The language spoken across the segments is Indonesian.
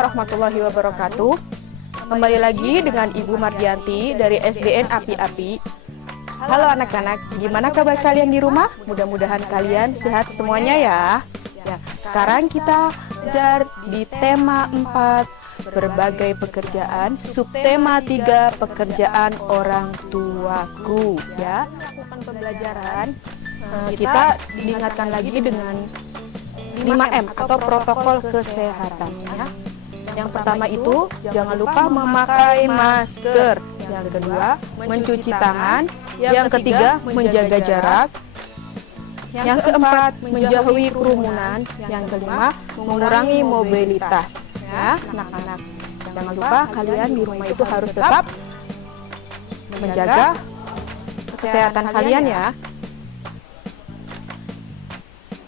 warahmatullahi wabarakatuh. Kembali lagi dengan Ibu Mardianti dari SDN Api-Api. Halo anak-anak, gimana kabar kalian di rumah? Mudah-mudahan kalian sehat semuanya ya. Sekarang kita belajar di tema 4, berbagai pekerjaan, subtema 3, pekerjaan orang tuaku ya. Melakukan pembelajaran, kita diingatkan lagi dengan 5M atau protokol kesehatan ya. Yang pertama itu jangan lupa memakai masker. Yang kedua mencuci tangan. Yang ketiga menjaga jarak. Yang keempat menjauhi kerumunan. Yang kelima mengurangi mobilitas ya anak-anak. Jangan lupa kalian di rumah itu harus tetap menjaga kesehatan kalian ya.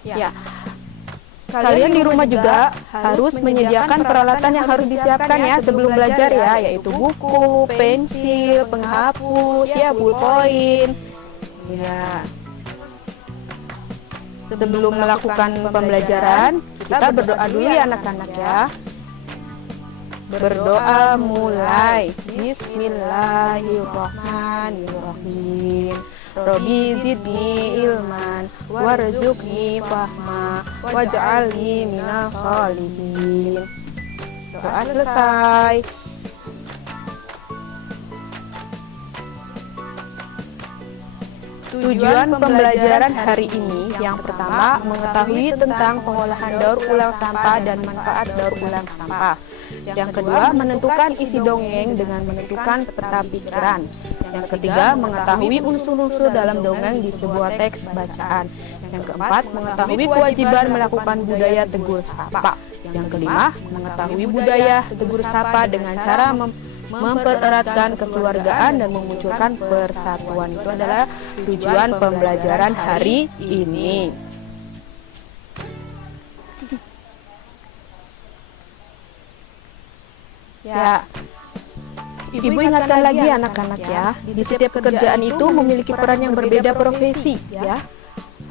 Ya. Kalian di rumah juga harus menyediakan peralatan yang harus disiapkan ya sebelum belajar ya, yaitu buku, pensil, penghapus, ya ballpoint. Ya. Sebelum melakukan pembelajaran, kita berdoa dulu ya anak-anak ya. Berdoa mulai. Bismillahirrahmanirrahim. Robbi zidni ilman warzuqni fahma waj'alni minal sholihin. Doa selesai. Tujuan pembelajaran hari ini yang pertama mengetahui tentang pengolahan daur ulang sampah dan manfaat daur ulang sampah. Yang kedua menentukan isi dongeng dengan menentukan peta pikiran. Yang ketiga mengetahui unsur-unsur dalam dongeng di sebuah teks bacaan. Yang keempat mengetahui kewajiban melakukan budaya tegur sapa. Yang kelima mengetahui budaya tegur sapa dengan cara mempereratkan kekeluargaan dan memunculkan persatuan. Itu adalah tujuan pembelajaran hari ini. Ya, Ibu ingatkan lagi anak-anak ya, di setiap pekerjaan itu memiliki peran yang berbeda profesi ya.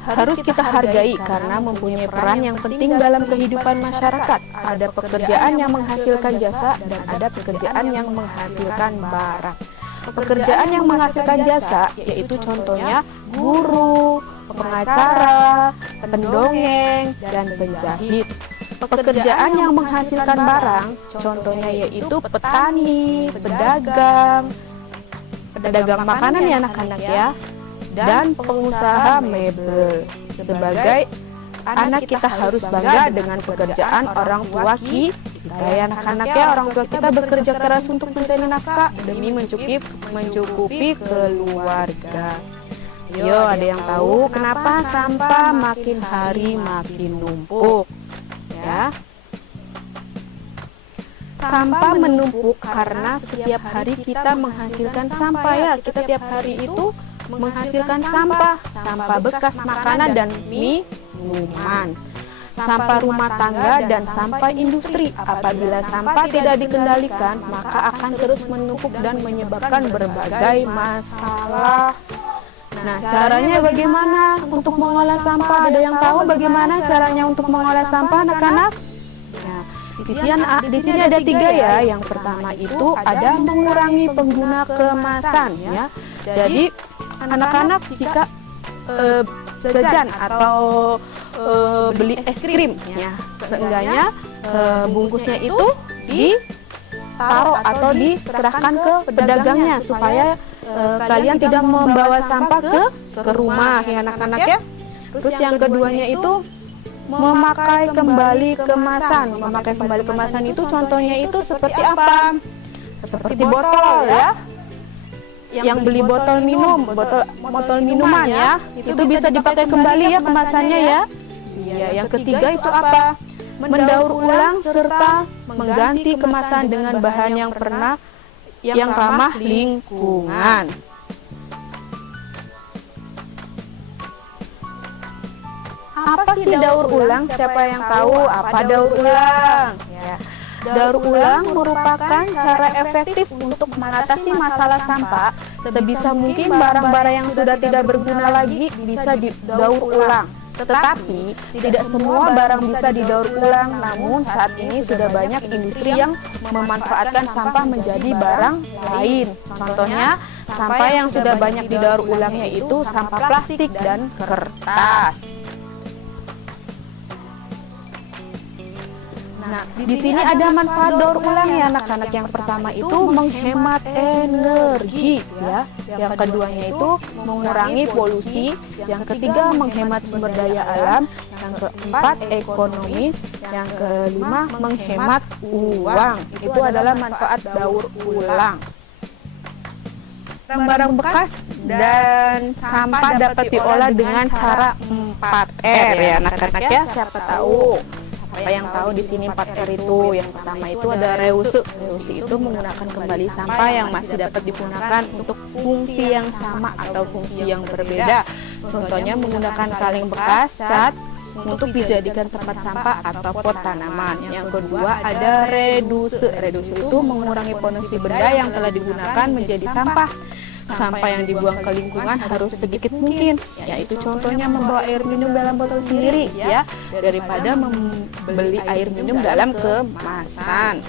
Harus kita hargai karena mempunyai peran yang penting dalam kehidupan masyarakat. Ada pekerjaan yang menghasilkan jasa dan ada pekerjaan yang menghasilkan barang. Pekerjaan yang menghasilkan jasa yaitu contohnya guru, pengacara, pendongeng, dan penjahit. Pekerjaan yang menghasilkan barang contohnya yaitu petani, pedagang makanan ya anak-anak ya, dan pengusaha mebel. Sebagai anak kita harus bangga dengan pekerjaan orang tua kita ya anak-anak ya. Orang tua kita bekerja keras untuk mencari nafkah demi mencukupi keluarga. Yo, ada yang tahu kenapa sampah makin hari makin numpuk? Ya. Sampah menumpuk karena setiap hari kita menghasilkan sampah ya. Kita tiap hari itu menghasilkan sampah bekas makanan dan minuman, sampah rumah tangga dan sampah industri. Apabila sampah tidak dikendalikan, maka akan terus menumpuk dan menyebabkan berbagai masalah. Nah, caranya bagaimana untuk mengolah sampah? Ada yang tahu bagaimana caranya untuk mengolah sampah, anak-anak? Nah, di sini ada 3 ya. Yang pertama itu ada mengurangi pengguna kemasan ya. Jadi anak-anak jika jajan atau beli es krim ya, seenggaknya bungkusnya itu ditaruh atau diserahkan ke pedagangnya supaya kalian tidak membawa sampah ke rumah ya anak-anak ya. Terus yang keduanya itu memakai kembali kemasan. Memakai kembali kemasan itu contohnya itu seperti apa? Seperti botol ya. Yang beli botol minuman ya, itu bisa dipakai kembali ya kemasannya ya. Ya, yang ketiga itu apa? Mendaur ulang serta mengganti kemasan dengan bahan yang ramah lingkungan. Apa sih daur ulang? Siapa yang tahu apa daur ulang? Ya. Daur ulang merupakan cara efektif untuk mengatasi masalah sampah. Sebisa mungkin barang-barang yang sudah tidak berguna lagi bisa didaur ulang. Tetapi tidak semua barang bisa didaur ulang, namun saat ini sudah banyak industri yang memanfaatkan sampah menjadi barang lain. Contohnya, sampah yang sudah banyak didaur ulang yaitu sampah plastik dan kertas. Nah, di sini ada manfaat daur ulang ya anak-anak. Yang pertama itu menghemat energi ya. Yang keduanya itu mengurangi polusi. Yang ketiga menghemat sumber daya alam. Yang keempat ekonomis. Yang kelima menghemat uang. Itu adalah manfaat daur ulang. Barang bekas dan sampah dapat diolah dengan cara 4R ya anak-anak ya. Siapa tahu? Apa yang tahu di sini 4R itu? Yang pertama itu ada reuse. Reuse itu menggunakan kembali sampah yang masih dapat digunakan untuk fungsi yang sama atau fungsi yang berbeda. Contohnya menggunakan kaleng bekas, cat untuk dijadikan tempat sampah atau pot tanaman. Yang kedua ada reduce. Reduce itu mengurangi polusi benda yang telah digunakan menjadi sampah. Sampah yang dibuang ke lingkungan harus sedikit mungkin, yaitu contohnya membawa air minum dalam botol sendiri ya, daripada membeli air minum dalam kemasan.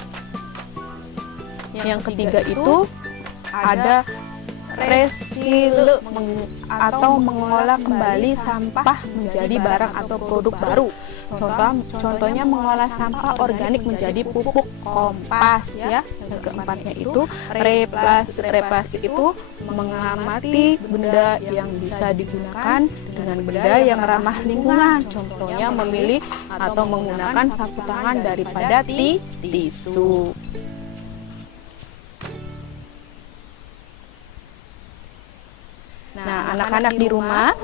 Yang ketiga itu ada recycle atau mengolah kembali sampah menjadi barang atau produk baru. Contohnya mengolah sampah organik menjadi pupuk kompas ya. Yang keempatnya itu replasi itu mengamati benda yang bisa digunakan dengan benda yang ramah lingkungan. Contohnya memilih atau menggunakan sapu tangan daripada tisu. Nah, anak-anak di rumah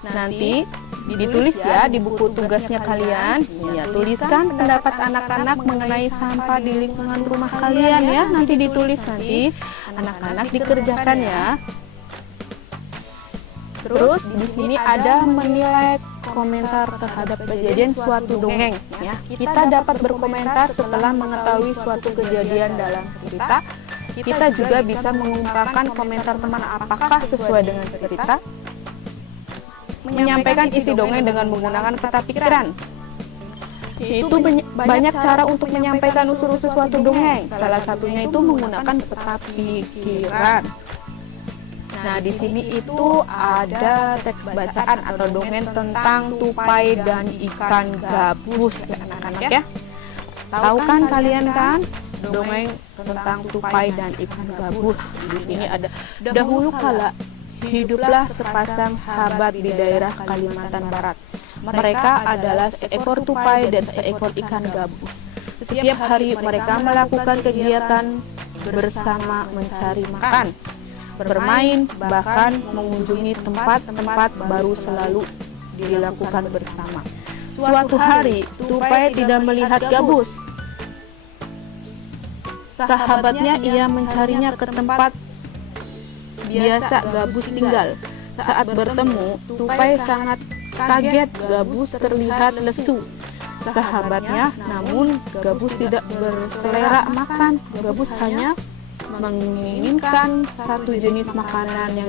nanti ditulis ya di buku tugasnya kalian. Ya, tuliskan pendapat anak-anak mengenai sampah di lingkungan rumah kalian ya. Nanti ditulis, nanti anak-anak dikerjakan ya. Terus di sini ada menilai komentar terhadap kejadian suatu dongeng ya. Kita dapat berkomentar setelah mengetahui suatu kejadian dalam cerita. Kita juga bisa mengungkapkan komentar teman apakah sesuai dengan cerita. Menyampaikan isi dongeng dengan menggunakan peta pikiran. Itu banyak cara untuk menyampaikan unsur-unsur suatu dongeng. Salah satunya itu menggunakan peta pikiran. Nah, di sini itu ada teks bacaan atau dongeng tentang tupai dan ikan gabus ya anak-anak ya. Tahu kan kalian kan dongeng tentang tupai dan ikan gabus? Di sini ada dahulu kala hiduplah sepasang sahabat di daerah Kalimantan Barat. Mereka adalah seekor tupai dan seekor ikan gabus. Setiap hari mereka melakukan kegiatan bersama mencari makan, bermain, bahkan mengunjungi tempat-tempat baru selalu dilakukan bersama. Suatu hari, tupai tidak melihat gabus. Sahabatnya ia mencarinya ke tempat biasa gabus tinggal. Saat bertemu, tupai sangat kaget. Gabus terlihat lesu. Sahabatnya, namun gabus tidak berselera makan. Gabus hanya menginginkan satu jenis makanan yang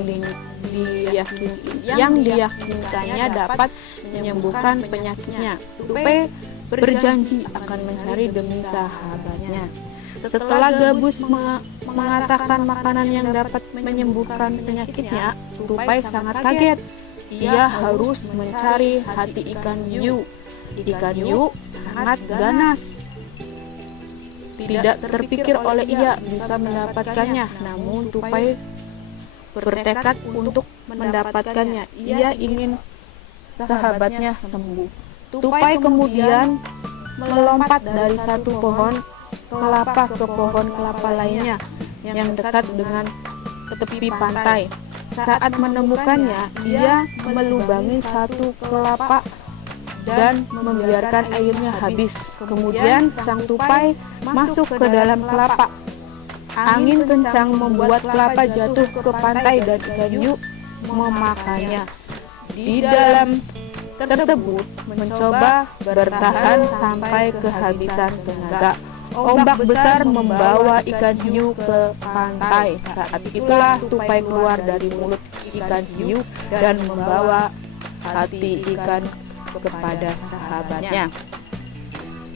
diyakinkannya dapat menyembuhkan penyakitnya. Tupai berjanji akan mencari demi sahabatnya. Setelah gabus mengatakan makanan yang dapat menyembuhkan penyakitnya, tupai sangat kaget. Ia harus mencari hati ikan hiu. Ikan hiu sangat ganas. Tidak terpikir oleh ia bisa mendapatkannya, namun tupai bertekad untuk mendapatkannya. Ia ingin sahabatnya sembuh. Tupai kemudian melompat dari satu pohon kelapa ke pohon kelapa lainnya yang dekat dengan tepi pantai. Saat menemukannya, ia melubangi satu kelapa dan membiarkan airnya habis. Kemudian sang tupai masuk ke dalam kelapa. Angin kencang membuat kelapa jatuh ke pantai dan ikan hiu memakannya. Di dalam tersebut mencoba bertahan sampai kehabisan tenaga. Ombak besar membawa ikan hiu ke pantai. Saat itulah tupai keluar dari mulut ikan hiu dan membawa hati ikan kepada sahabatnya.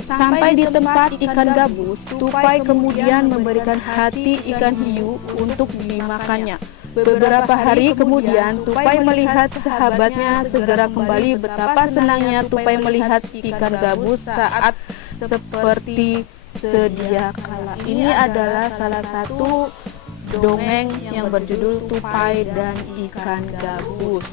Sampai di tempat ikan gabus, tupai kemudian memberikan hati ikan hiu untuk dimakannya. Beberapa hari kemudian, tupai melihat sahabatnya segera kembali. Betapa senangnya tupai melihat ikan gabus saat seperti sedia kala. Ini adalah salah satu dongeng yang berjudul Tupai dan Ikan Gabus.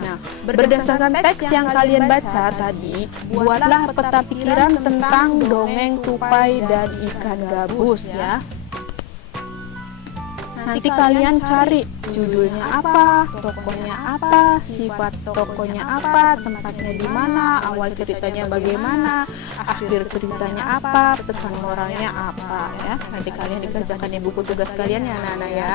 Nah, berdasarkan teks yang kalian baca tadi, buatlah peta pikiran tentang dongeng Tupai dan Ikan Gabus ya. Nanti kalian cari judulnya apa, tokohnya apa, sifat tokohnya apa, tempatnya di mana, awal ceritanya bagaimana, akhir ceritanya apa, pesan moralnya apa ya. Nanti kalian dikerjakan di buku tugas kalian ya anak-anak ya.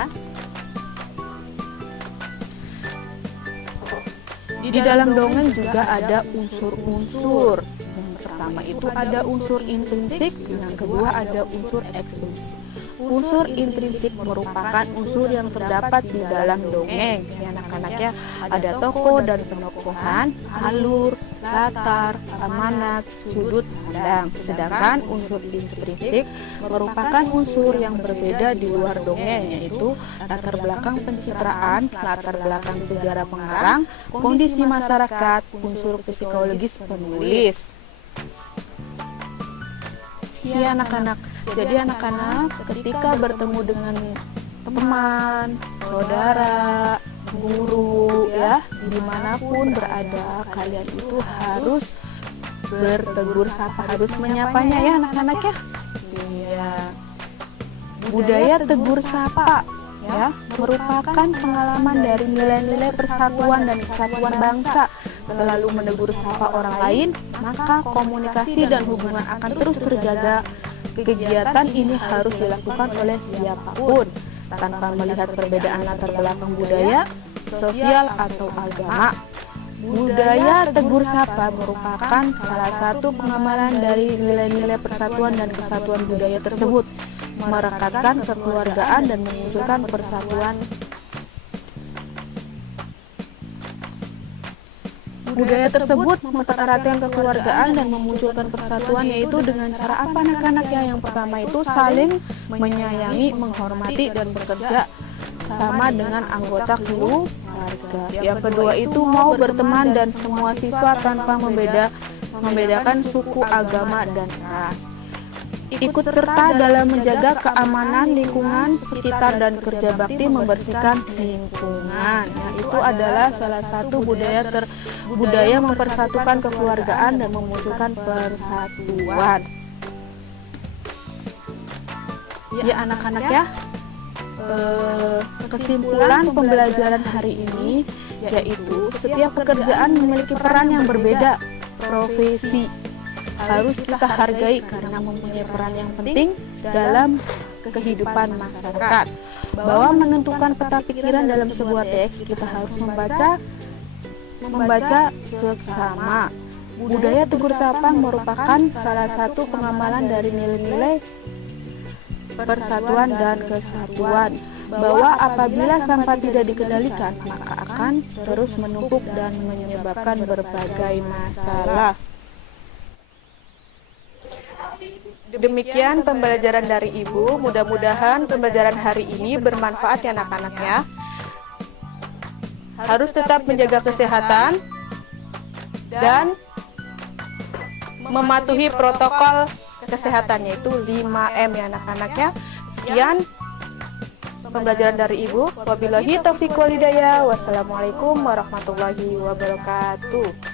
Di dalam dongeng juga ada unsur-unsur. Yang pertama itu ada unsur intrinsik, yang kedua ada unsur ekstrinsik. Unsur intrinsik merupakan unsur yang terdapat di dalam dongeng. Ya anak-anak ya, ada tokoh dan penokohan, alur, latar, amanat, sudut pandang. Sedangkan unsur intrinsik merupakan unsur yang berbeda di luar dongeng, yaitu latar belakang pencitraan, latar belakang sejarah pengarang, kondisi masyarakat, unsur psikologis penulis. Ya anak-anak, jadi anak-anak ketika bertemu dengan teman, saudara, guru ya, dimanapun berada, kalian itu harus bertegur sapa, harus menyapanya ya anak-anak ya. Iya. Budaya tegur sapa ya merupakan pengalaman dari nilai-nilai persatuan dan kesatuan bangsa. Selalu menegur sapa orang lain, maka komunikasi dan hubungan akan terus terjaga. Kegiatan ini harus dilakukan oleh siapapun tanpa melihat perbedaan latar belakang budaya, sosial atau agama. Budaya tegur sapa merupakan salah satu pengamalan dari nilai-nilai persatuan dan kesatuan budaya tersebut, merekatkan kekeluargaan dan memunculkan persatuan. Budaya tersebut mempereratkan kekeluargaan dan memunculkan persatuan, yaitu dengan cara apa anak-anak ya? Yang pertama itu saling menyayangi, menghormati, dan bekerja sama dengan anggota keluarga. Yang kedua itu mau berteman dan semua siswa tanpa membedakan suku, agama, dan ras. Ikut serta dalam menjaga keamanan lingkungan sekitar dan kerja bakti membersihkan lingkungan. Nah, itu adalah salah satu budaya mempersatukan kekeluargaan dan memunculkan persatuan. Ya anak-anak ya, kesimpulan pembelajaran hari ini yaitu setiap pekerjaan memiliki peran yang berbeda. Profesi harus kita hargai karena mempunyai peran yang penting dalam kehidupan masyarakat. Bahwa menentukan peta pikiran dalam sebuah teks, kita harus membaca seksama. Budaya tegur sapa merupakan salah satu pengamalan dari nilai-nilai persatuan dan kesatuan. Bahwa apabila sampah tidak dikendalikan, maka akan terus menumpuk dan menyebabkan berbagai masalah. Demikian pembelajaran dari Ibu. Mudah-mudahan pembelajaran hari ini bermanfaat ya anak-anak ya. Harus tetap menjaga kesehatan dan mematuhi protokol kesehatan, yaitu 5M ya anak-anak ya. Sekian pembelajaran dari Ibu. Wabillahi taufiq wal hidayah. Wassalamualaikum warahmatullahi wabarakatuh.